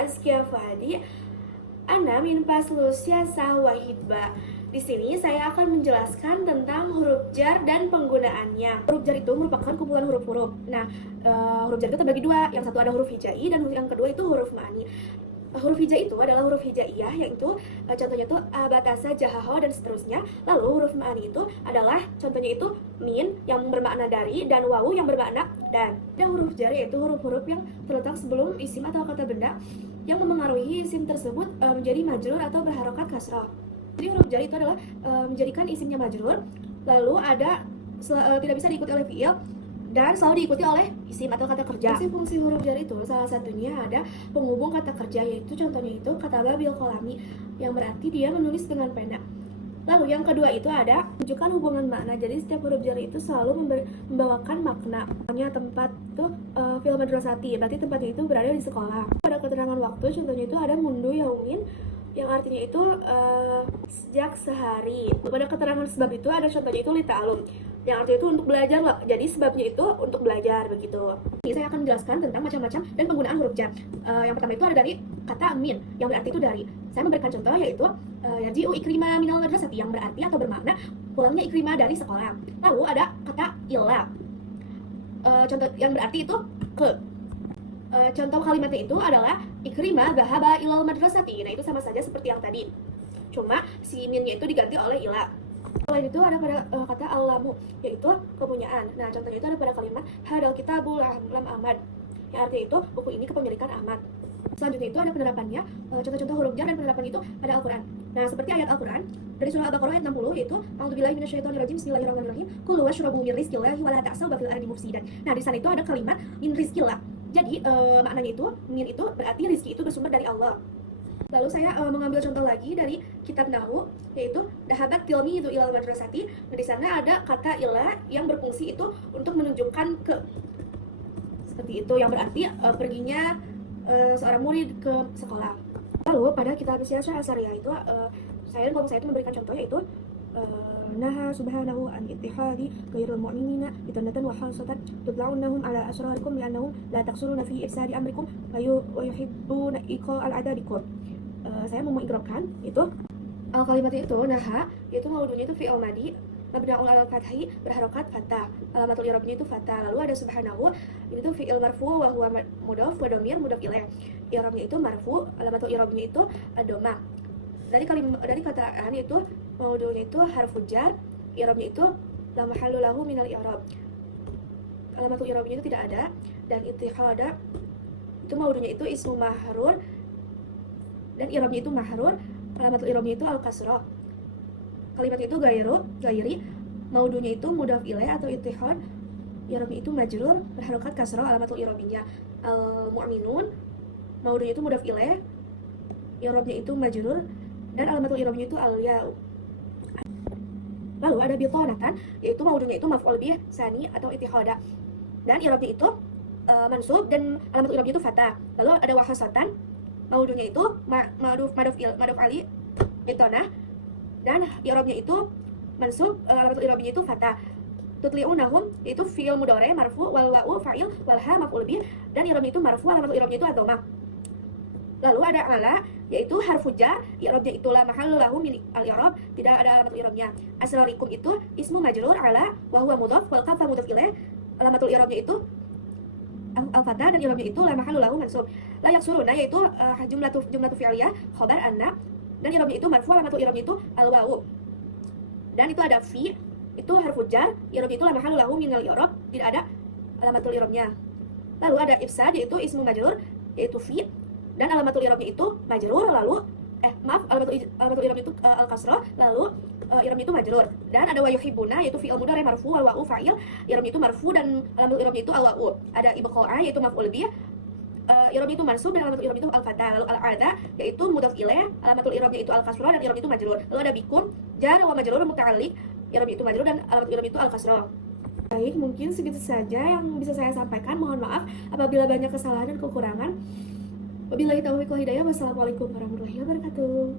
Azkia Fahadi. Ana min Faslus Syasah Wahidba. Di sini saya akan menjelaskan tentang huruf jar dan penggunaannya. Huruf jar itu merupakan kumpulan huruf-huruf. Nah, huruf jar itu terbagi dua. Yang satu ada huruf hijai dan yang kedua itu huruf ma'ani. Huruf hijai itu adalah huruf hijaiyah, yaitu contohnya itu abatasa, jahaho, dan seterusnya. Lalu huruf ma'ani itu adalah contohnya itu min yang bermakna dari dan wawu yang bermakna dan. Dan huruf jar yaitu huruf-huruf yang terletak sebelum isim atau kata benda yang memengaruhi isim tersebut menjadi majrur atau berharokat kasrah. Jadi huruf jar itu adalah menjadikan isimnya majrur, lalu ada tidak bisa diikuti oleh fiil dan selalu diikuti oleh isim atau kata kerja. Fungsi huruf jar itu salah satunya ada penghubung kata kerja, yaitu contohnya itu kata bil kolami yang berarti dia menulis dengan pena. Lalu yang kedua itu ada menunjukkan hubungan makna. Jadi setiap huruf jar itu selalu membawakan makna. Contohnya tempat itu fil madrasati, berarti tempatnya itu berada di sekolah. Pada keterangan waktu contohnya itu ada mundu yaumin yang artinya itu sejak sehari. Pada keterangan sebab itu ada contohnya itu lita'alum yang artinya itu untuk belajar loh. Jadi sebabnya itu untuk belajar begitu. Ini saya akan menjelaskan tentang macam-macam dan penggunaan huruf jar. Yang pertama itu ada dari kata min yang berarti itu dari. Saya memberikan contoh yaitu yaji'u ikrima minal madrasati yang berarti atau bermakna pulangnya ikrima dari sekolah. Lalu ada kata illa contoh yang berarti itu ke. Contoh kalimatnya itu adalah ikrima dhahaba ilal madrasati. Nah, itu sama saja seperti yang tadi. Cuma si minnya itu diganti oleh ila. Selain itu ada pada kata alamu, yaitu kepunyaan. Nah, contohnya itu ada pada kalimat hadal kitabul lam Ahmad, yang artinya itu buku ini kepemilikan Ahmad. Selanjutnya itu ada penerapannya, contoh-contoh huruf jar dan penerapan itu pada Al-Quran. Nah, seperti ayat Al-Quran dari surah Al-Baqarah ayat 60 yaitu a'udzubillahi minasyaitonirrajim bismillahirrahmanirrahim kulu washrabu min rizqillahi wa la ta'sau fil ardi mufsidan. Nah, di sana itu ada kalimat min rizqillah. Jadi maknanya itu min itu berarti rizki itu bersumber dari Allah. Lalu saya mengambil contoh lagi dari kitab Nahwu, yaitu dahabat tilmi itu ilal madrasati. Nah, di sana ada kata ila yang berfungsi itu untuk menunjukkan ke, seperti itu, yang berarti perginya seorang murid ke sekolah. Lalu pada kitab Syasah Asariyah itu saya dan kelompok saya itu memberikan contoh yaitu naha subhanahu an ittihadi ghairil mu'minina bitandatan wa hasatan tudla'unahum ala asrarikum li'annahum la taqsuruna fi ifsadi amrikum wa yuhibbuna iqa al-adabikum. Saya mau mengikrarkan itu kalimatnya itu naha, yaitu maudunya itu fi'il madi mabni'un 'alal fathi berharokat fathah, alamatul i'rabnya itu fathah. Lalu ada subhanahu, ini tuh fi'il marfu wa huwa mudhaf wa dhamir mudhaf ilaih. I'rabnya itu marfu, alamatul i'rabnya itu ad-dhammah. Dari kataan itu maudunya itu harfu jar, i'rabnya itu la mahallu lahu minal i'rab. Alamatul i'rabnya itu tidak ada, dan ittihada itu maudunya itu ismu mahrur dan i'rabnya itu mahrur, alamatul i'rabnya itu al-kasrah. Kalimat itu gairi, maudunya itu mudhaf ilaih atau ittihad, i'rabnya itu majrur berharokat kasrah, alamatul i'rabnya al-mu'minun, maudunya itu mudhaf ilaih, i'rabnya itu majrur dan alamatul i'rabnya itu al-ya'u. Lalu ada biqanatan, yaitu maudunya itu maf'ul bih tsani atau ittihada dan i'rabnya itu mansub dan alamatul i'rabnya itu fathah. Lalu ada wahasatan, maudunya itu ma'ruf ali bitanah dan i'rabnya itu mansub, alamatul i'rabnya itu fathah. Tutli'unahum yaitu fi'il mudhari marfu wal wa'u fa'il wal ha maf'ul bih dan i'rabnya itu marfu, alamatul i'rabnya itu ad-dhammah. Lalu ada ala, yaitu harfu jar, i'rabnya itu la mahallu lahu min al-i'rab, tidak ada alamatul i'rabnya. Asrarikum itu ismu majrur ala wa huwa mudhaf wal kaf mudhaf ilaih, alamatul i'rabnya itu al-fathah dan i'rabnya itu la mahallu lahu mansub. La yaksuruna yaitu jumlatu fi'liyah khabar anna dan i'rabnya itu marfu, alamatul i'rabnya itu al-wawu. Dan itu ada fi, itu harfu jar, i'rabnya itu la mahallu lahu min al-i'rab, tidak ada alamatul i'rabnya. Lalu ada ifsad, yaitu ismu majrur, yaitu fi dan alamatul i'rabnya itu majrur, lalu alamatul i'rabnya itu al-kasrah, lalu i'rabnya itu majrur. Dan ada wa yuhibbuna, yaitu fi'il mudhari marfu wal wa'u fa'il, i'rabnya itu marfu dan alamatul i'rabnya itu al-wa'u. Ada ibqa'a, yaitu maf'ul bih, i'rabnya itu mansub dan alamatul i'rabnya itu al-fathah. Lalu al-'adha, yaitu mudhaf ilaih, alamatul i'rabnya itu al-kasrah dan i'rabnya itu majrur. Lalu ada bikum, jar wa majrur muta'alliq, i'rabnya itu majrur dan alamatul i'rabnya itu al-kasrah. Baik, mungkin segitu saja yang bisa saya sampaikan. Mohon maaf apabila banyak kesalahan dan kekurangan. Wabillahi taufiq wal hidayah. Wassalamualaikum warahmatullahi wabarakatuh.